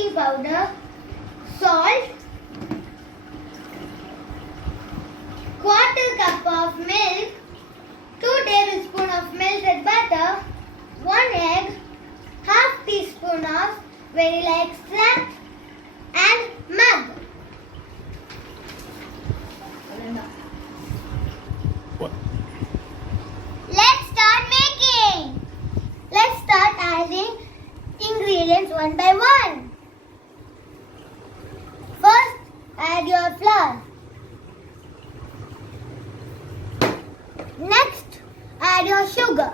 baking powder, salt, quarter cup of milk, 2 tablespoons of melted butter, 1 egg, half teaspoon of vanilla extract and mug. What? Let's start making. Let's start adding ingredients one by one. First, add your flour. Next, add your sugar.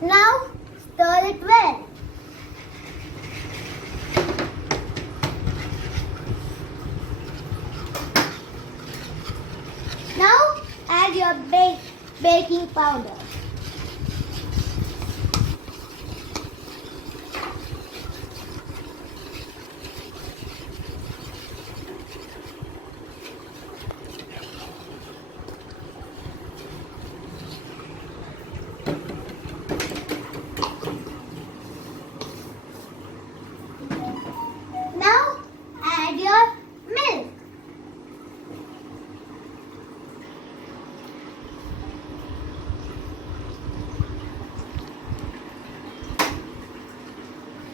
Now, stir it well. Now, add your baking powder. Now, add your milk.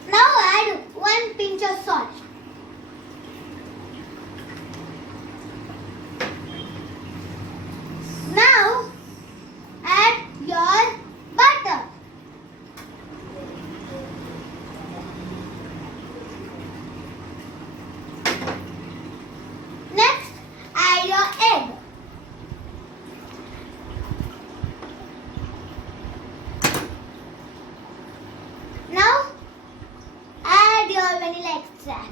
Now add 1 pinch of salt. Now add your butter. Next, add your egg. Now add your vanilla extract.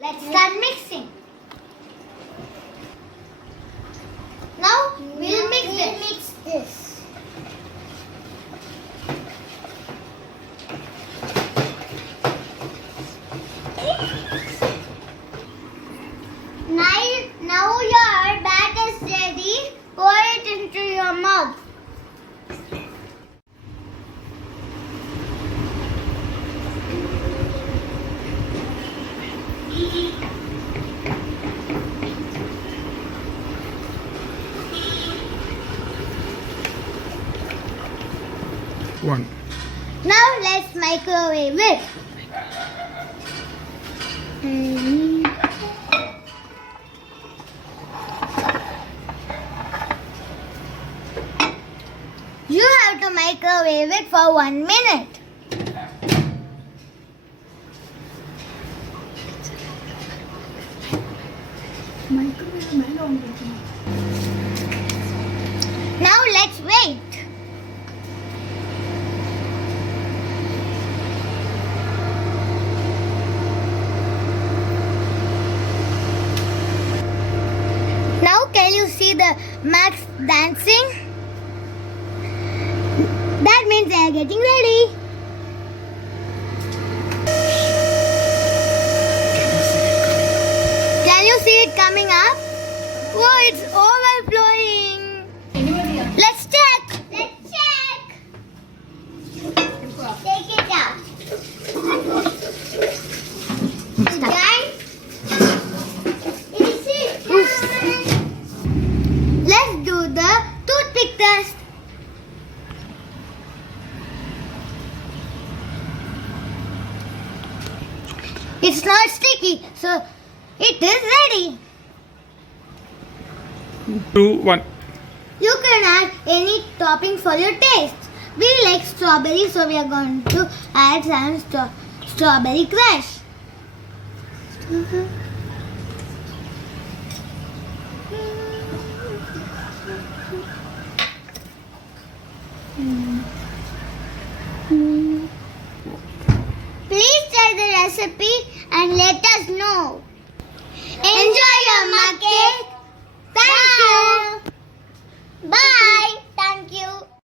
Let's start mixing. Now we'll mix this. Now your batter is ready. Pour it into your mug. One. Now let's microwave it. You have to microwave it for 1 minute. Now let's wait. Now can you see the Max dancing? That means they are getting ready. Can you see it coming up? Oh, it's overflowing. Let's check. Let's check. Take it out. It's done. Is it done? Let's do the toothpick test. It's not sticky, so it is ready. 2, 1. You can add any topping for your taste. We like strawberry, so we are going to add some strawberry crush. Please try the recipe and let us know. Enjoy your mug